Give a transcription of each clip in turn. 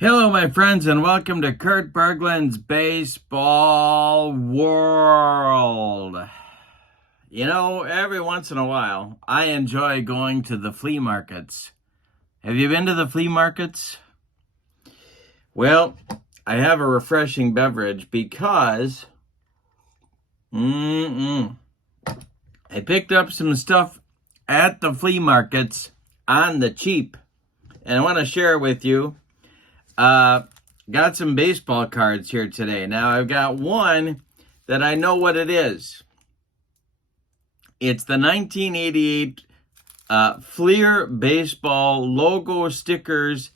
Hello, my friends, and welcome to Kurt Berglund's Baseball World. You know, every once in a while, I enjoy going to the flea markets. Have you been to the flea markets? Well, I have a refreshing beverage because I picked up some stuff at the flea markets on the cheap, and I want to share it with you. Got some baseball cards here today. Now, I've got one that I know what it is. It's the 1988 FLEA baseball logo stickers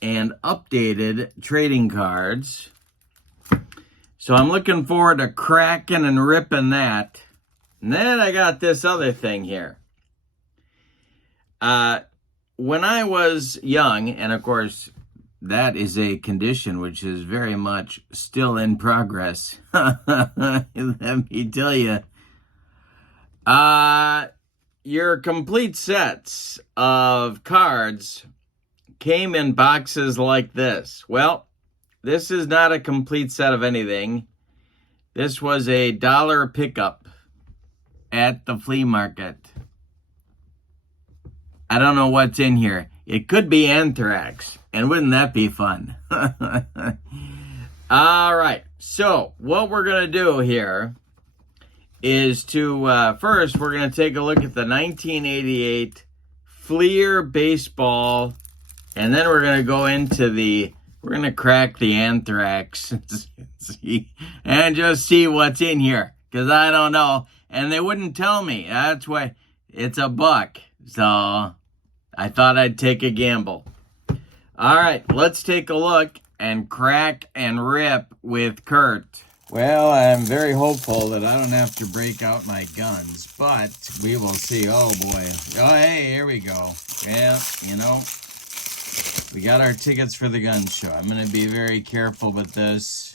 and updated trading cards. So I'm looking forward to cracking and ripping that. And then I got this other thing here. When I was young, and of course, that is a condition which is very much still in progress. Let me tell you. Your complete sets of cards came in boxes like this. Well, this is not a complete set of anything. This was a $1 pickup at the flea market. I don't know what's in here. It could be anthrax, and wouldn't that be fun? All right, so what we're going to do here is to, first, we're going to take a look at the 1988 FLEA baseball, and then we're going to go into we're going to crack the anthrax and just see what's in here, because I don't know, and they wouldn't tell me. That's why it's $1, so I thought I'd take a gamble. All right, let's take a look and crack and rip with Kurt. Well, I'm very hopeful that I don't have to break out my guns, but we will see. Oh, boy. Oh, hey, here we go. Well, you know, we got our tickets for the gun show. I'm going to be very careful with this.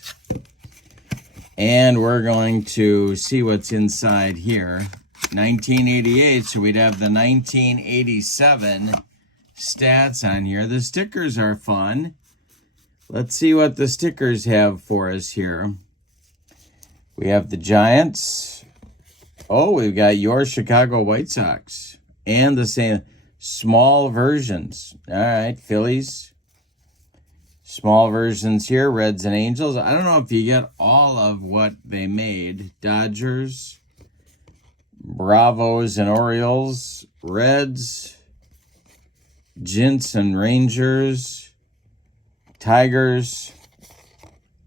And we're going to see what's inside here. 1988, so we'd have the 1987 stats on here. The stickers are fun. Let's see what the stickers have for us here. We have the Giants. Oh, we've got your Chicago White Sox. And the same small versions. All right, Phillies. Small versions here, Reds and Angels. I don't know if you get all of what they made. Dodgers. Bravos and Orioles, Reds, Gents and Rangers, Tigers,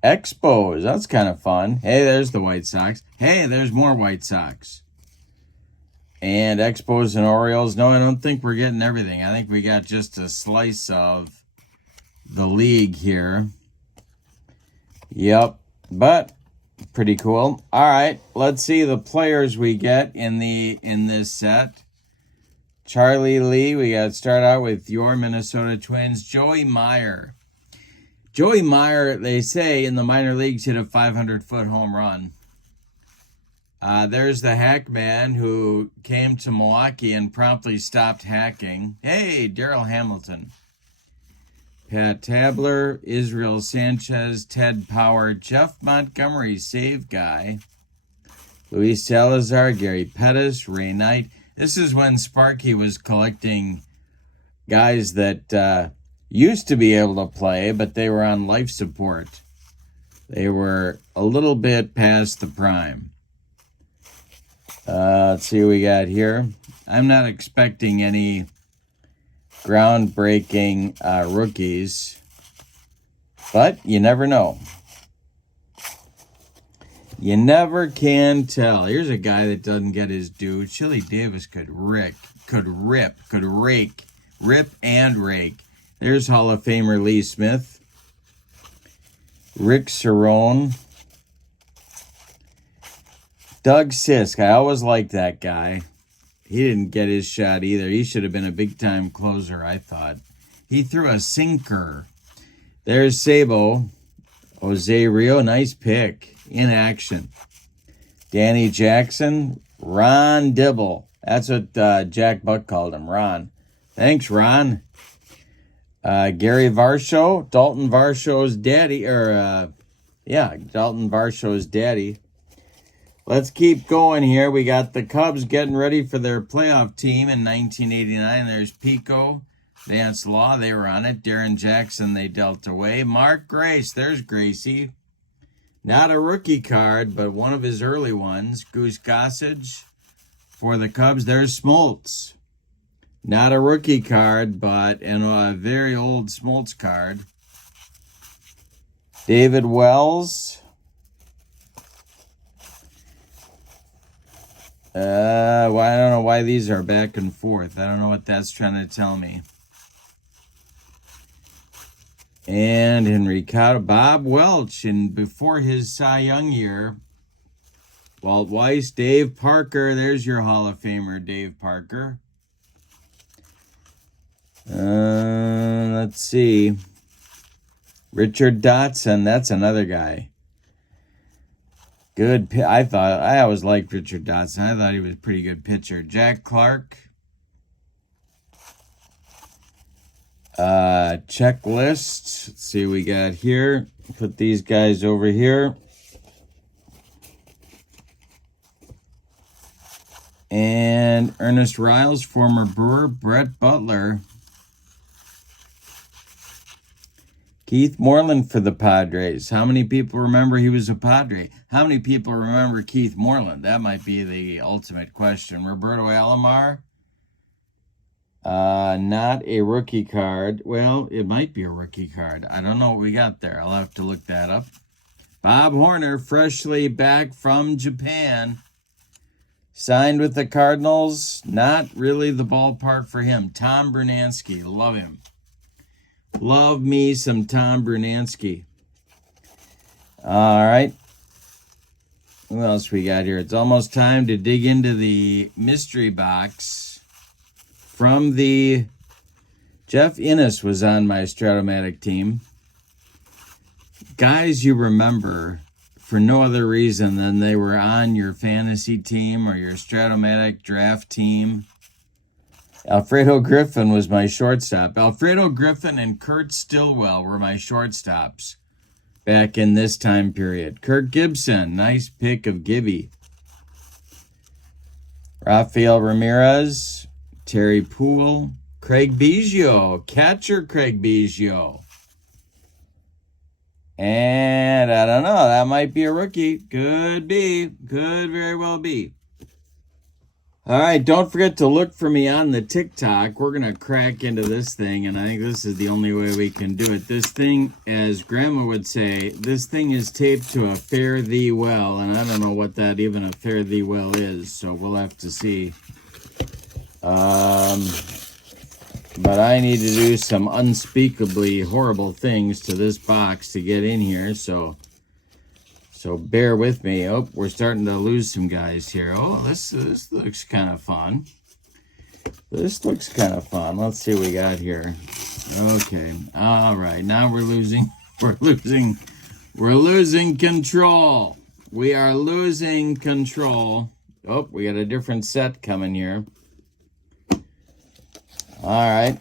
Expos. That's kind of fun. Hey, there's the White Sox. Hey, there's more White Sox. And Expos and Orioles. No, I don't think we're getting everything. I think we got just a slice of the league here. Yep, but pretty cool. All right, let's see the players we get in this set. Charlie Lee, we got to start out with your Minnesota Twins. Joey Meyer. Joey Meyer, they say in the minor leagues, hit a 500-foot home run. There's the hack man who came to Milwaukee and promptly stopped hacking. Hey, Darryl Hamilton. Pat Tabler, Israel Sanchez, Ted Power, Jeff Montgomery, save guy, Luis Salazar, Gary Pettis, Ray Knight. This is when Sparky was collecting guys that used to be able to play, but they were on life support. They were a little bit past the prime. Let's see what we got here. I'm not expecting any groundbreaking rookies, but you never know. You never can tell. Here's a guy that doesn't get his due. Chili Davis could rip and rake. There's Hall of Famer Lee Smith, Rick Cerrone, Doug Sisk. I always liked that guy. He didn't get his shot either. He should have been a big-time closer, I thought. He threw a sinker. There's Sabo. Jose Rio, nice pick. In action. Danny Jackson. Ron Dibble. That's what Jack Buck called him, Ron. Thanks, Ron. Gary Varsho, Dalton Varsho's daddy, Dalton Varsho's daddy. Let's keep going here. We got the Cubs getting ready for their playoff team in 1989. There's Pico, Vance Law, they were on it. Darren Jackson, they dealt away. Mark Grace, there's Gracie. Not a rookie card, but one of his early ones. Goose Gossage for the Cubs. There's Smoltz. Not a rookie card, but a very old Smoltz card. David Wells. Well, I don't know why these are back and forth. I don't know what that's trying to tell me. And Henry Cotto, Bob Welch, and before his Cy Young year, Walt Weiss, Dave Parker. There's your Hall of Famer, Dave Parker. Let's see. Richard Dotson, that's another guy. Good. I always liked Richard Dotson. I thought he was a pretty good pitcher. Jack Clark. Checklist. Let's see what we got here. Put these guys over here. And Ernest Riles, former Brewer. Brett Butler. Keith Moreland for the Padres. How many people remember he was a Padre? How many people remember Keith Moreland? That might be the ultimate question. Roberto Alomar. Not a rookie card. Well, it might be a rookie card. I don't know what we got there. I'll have to look that up. Bob Horner, freshly back from Japan. Signed with the Cardinals. Not really the ballpark for him. Tom Bernansky. Love him. Love me some Tom Bernansky. All right. What else we got here? It's almost time to dig into the mystery box from the... Jeff Innes was on my Stratomatic team. Guys you remember for no other reason than they were on your fantasy team or your Stratomatic draft team. Alfredo Griffin was my shortstop. Alfredo Griffin and Kurt Stillwell were my shortstops back in this time period. Kirk Gibson, nice pick of Gibby. Rafael Ramirez, Terry Poole, Craig Biggio, catcher Craig Biggio. And I don't know, that might be a rookie. Could be, could very well be. All right, don't forget to look for me on the TikTok. We're going to crack into this thing, and I think this is the only way we can do it. This thing, as Grandma would say, this thing is taped to a fare thee well, and I don't know what that even a fare thee well is, so we'll have to see. But I need to do some unspeakably horrible things to this box to get in here, so bear with me. Oh, we're starting to lose some guys here. Oh, this looks kind of fun. This looks kind of fun. Let's see what we got here. Okay. All right. Now we're losing. We're losing control. We are losing control. Oh, we got a different set coming here. All right.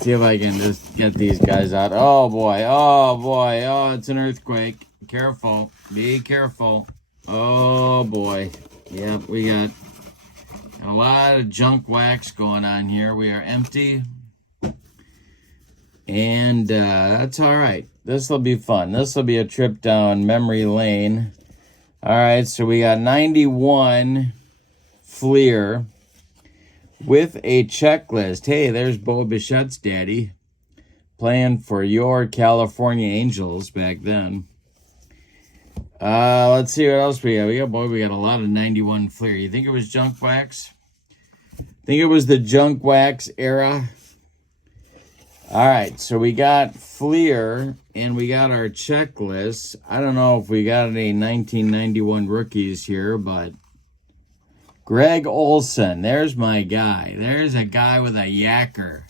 See if I can just get these guys out. Oh, boy. Oh, boy. Oh, it's an earthquake. Careful. Be careful. Oh, boy. Yep, we got a lot of junk wax going on here. We are empty. And that's all right. This will be fun. This will be a trip down memory lane. All right, so we got 91 Fleer with a checklist. Hey, there's Bo Bichette's daddy playing for your California Angels back then. Let's see what else we got. We got a lot of 91 Fleer. You think it was junk wax? Think it was the junk wax era? All right, so we got Fleer, and we got our checklist. I don't know if we got any 1991 rookies here, but Greg Olson, there's my guy. There's a guy with a yacker.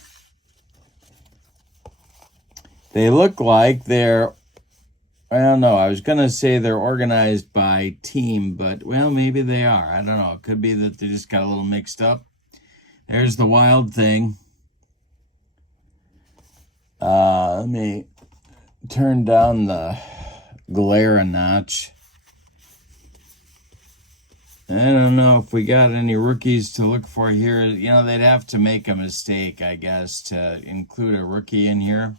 They look like they're, I don't know, I was going to say they're organized by team, but, well, maybe they are. I don't know. It could be that they just got a little mixed up. There's the Wild Thing. Let me turn down the glare a notch. I don't know if we got any rookies to look for here. You know, they'd have to make a mistake, I guess, to include a rookie in here.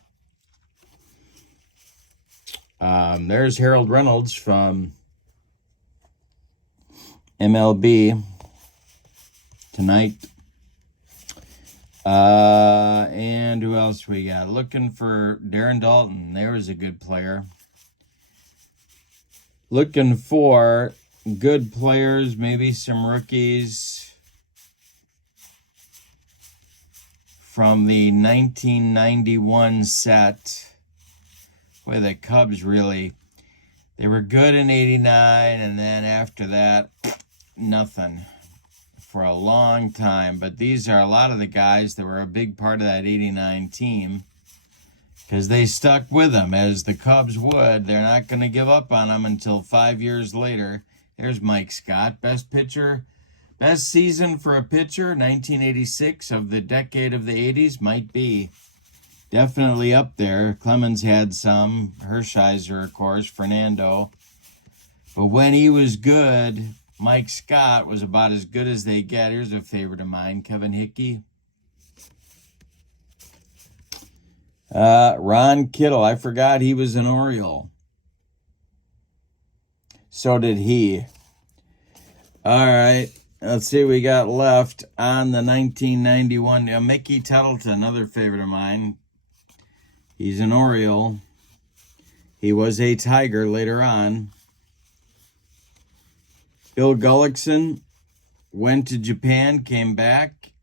There's Harold Reynolds from MLB tonight. And who else we got? Looking for Darren Dalton. There was a good player. Looking for good players, maybe some rookies from the 1991 set. Boy, the Cubs really, they were good in 89, and then after that, nothing for a long time. But these are a lot of the guys that were a big part of that 89 team, because they stuck with them, as the Cubs would. They're not going to give up on them until 5 years later. There's Mike Scott, best pitcher, best season for a pitcher, 1986 of the decade of the 80s, might be definitely up there. Clemens had some, Hershiser, of course, Fernando. But when he was good, Mike Scott was about as good as they get. Here's a favorite of mine, Kevin Hickey. Ron Kittle, I forgot he was an Oriole. So did he. All right, let's see what we got left on the 1991. Mickey Tettleton, another favorite of mine. He's an Oriole. He was a Tiger later on. Bill Gullickson went to Japan, came back,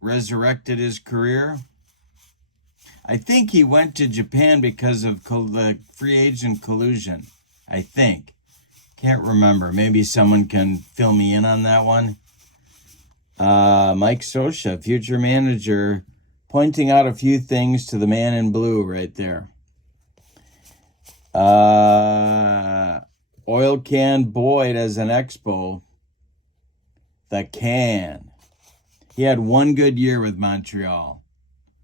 resurrected his career. I think he went to Japan because of the free agent collusion, I think. Can't remember. Maybe someone can fill me in on that one. Mike Scioscia, future manager, pointing out a few things to the man in blue right there. Oil Can Boyd as an Expo. The Can. He had one good year with Montreal.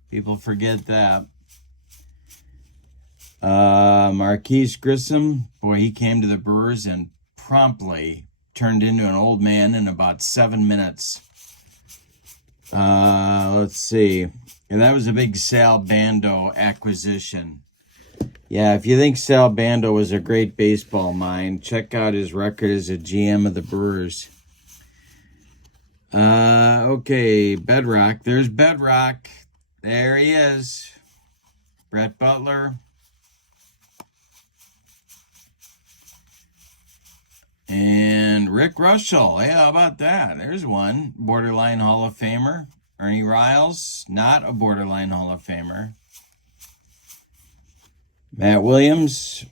People forget that. Marquise Grissom, boy, he came to the Brewers and promptly turned into an old man in about 7 minutes. Let's see. And that was a big Sal Bando acquisition. Yeah, if you think Sal Bando was a great baseball mind, check out his record as a GM of the Brewers. Okay, Bedrock. There's Bedrock. There he is. Brett Butler. And Rick Russell. Hey, how about that? There's one. Borderline Hall of Famer. Ernie Riles, not a borderline Hall of Famer. Matt Williams.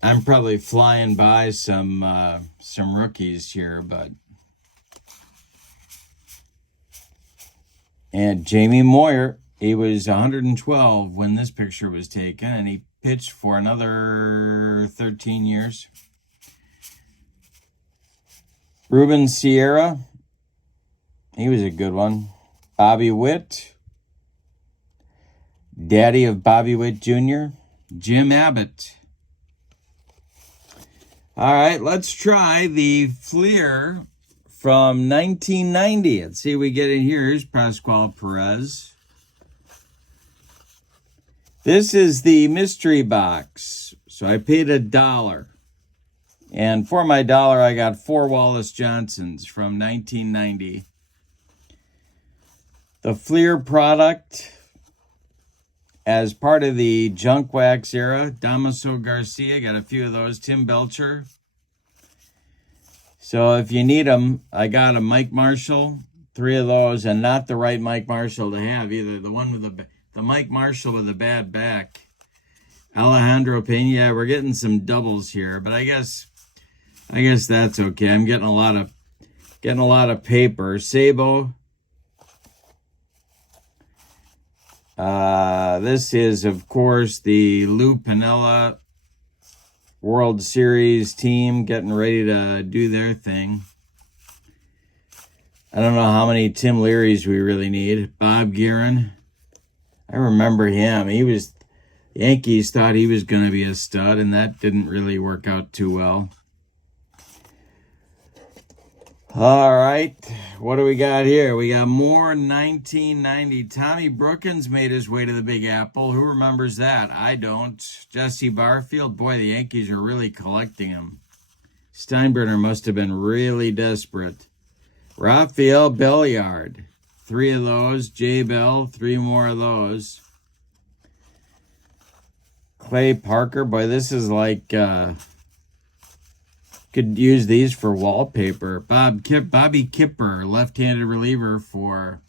I'm probably flying by some rookies here, but. And Jamie Moyer, he was 112 when this picture was taken, and he pitched for another 13 years. Ruben Sierra, he was a good one. Bobby Witt, daddy of Bobby Witt Jr., Jim Abbott. All right, let's try the FLEA from 1990. Let's see what we get in here. Here's Pascual Perez. This is the mystery box. So I paid $1. And for my $1, I got 4 Wallace Johnsons from 1990. The FLEA product, as part of the junk wax era, Damaso Garcia, got a few of those. Tim Belcher. So if you need them, I got a Mike Marshall, 3 of those, and not the right Mike Marshall to have either. The one with the Mike Marshall with a bad back. Alejandro Pena. Yeah, we're getting some doubles here, but I guess that's okay. I'm getting a lot of paper. Sabo. This is, of course, the Lou Piniella World Series team getting ready to do their thing. I don't know how many Tim Learys we really need. Bob Guerin. I remember him. The Yankees thought he was going to be a stud, and that didn't really work out too well. All right, what do we got here? We got more 1990. Tommy Brookins made his way to the Big Apple. Who remembers that? I don't. Jesse Barfield. Boy, the Yankees are really collecting him. Steinbrenner must have been really desperate. Raphael Belliard. 3 of those. J. Bell, 3 more of those. Clay Parker. Boy, this is like... could use these for wallpaper. Bobby Kipper, left-handed reliever for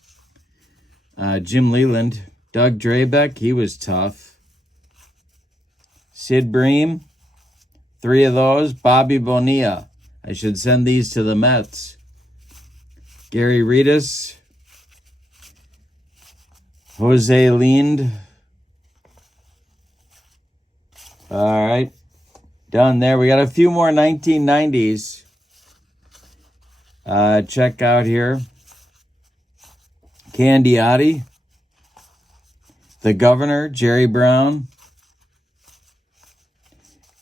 Jim Leland. Doug Drabeck, he was tough. Sid Bream, 3 of those. Bobby Bonilla. I should send these to the Mets. Gary Reedus. Jose Lind. All right. Done there. We got a few more 1990s. Check out here. Candiotti. The Governor, Jerry Brown.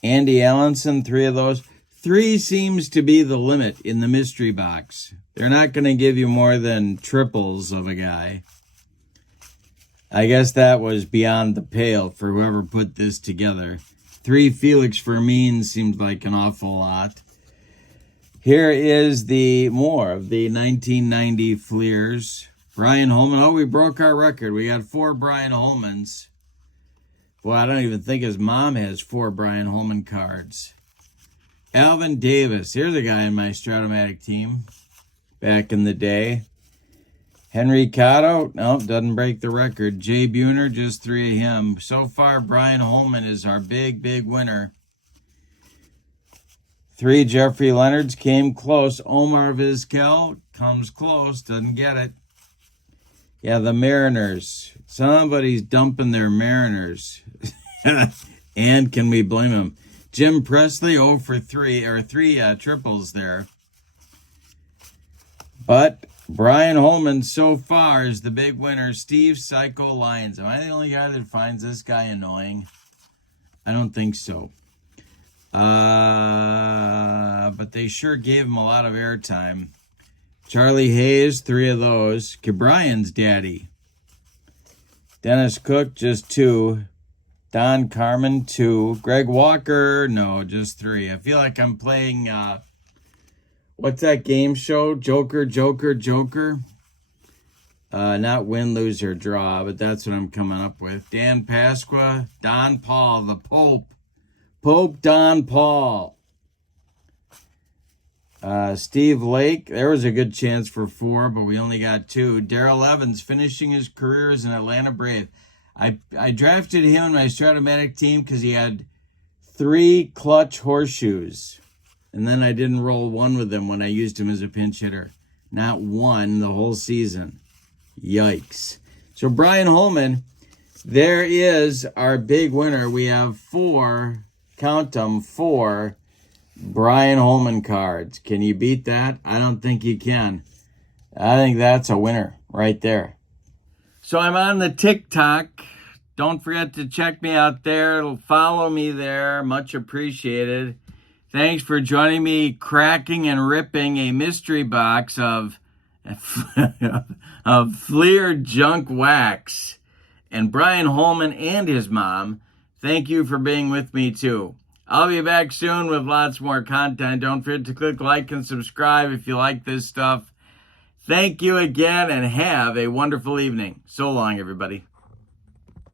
Andy Allenson, 3 of those. 3 seems to be the limit in the mystery box. They're not going to give you more than triples of a guy. I guess that was beyond the pale for whoever put this together. 3 Felix Fermin seemed like an awful lot. Here is more of the 1990 Fleers. Brian Holman. Oh, we broke our record. We got 4 Brian Holmans. Well, I don't even think his mom has 4 Brian Holman cards. Alvin Davis. Here's a guy in my Stratomatic team back in the day. Henry Cotto, no, doesn't break the record. Jay Buhner, just 3 of him. So far, Brian Holman is our big winner. 3 Jeffrey Leonards came close. Omar Vizquel comes close, doesn't get it. Yeah, the Mariners. Somebody's dumping their Mariners. And can we blame him? Jim Presley, 0 for 3, or 3 triples there. But Brian Holman so far is the big winner. Steve Psycho Lyons. Am I the only guy that finds this guy annoying? I don't think so. But they sure gave him a lot of airtime. Charlie Hayes, 3 of those. Ke'Brien's daddy. Dennis Cook, just 2. Don Carmen, 2. Greg Walker, no, just 3. I feel like I'm playing... what's that game show? Joker. Not win, lose, or draw, but that's what I'm coming up with. Dan Pasqua, Don Paul, the Pope. Pope Don Paul. Steve Lake, there was a good chance for 4, but we only got 2. Darrell Evans finishing his career as an Atlanta Brave. I drafted him in my Stratomatic team because he had 3 clutch horseshoes. And then I didn't roll 1 with him when I used him as a pinch hitter. Not 1 the whole season. Yikes. So Brian Holman, there is our big winner. We have 4, count them, 4 Brian Holman cards. Can you beat that? I don't think you can. I think that's a winner right there. So I'm on the TikTok. Don't forget to check me out there. Follow me there. Much appreciated. Thanks for joining me cracking and ripping a mystery box of Fleer junk wax. And Brian Holman and his mom, thank you for being with me too. I'll be back soon with lots more content. Don't forget to click like and subscribe if you like this stuff. Thank you again and have a wonderful evening. So long, everybody.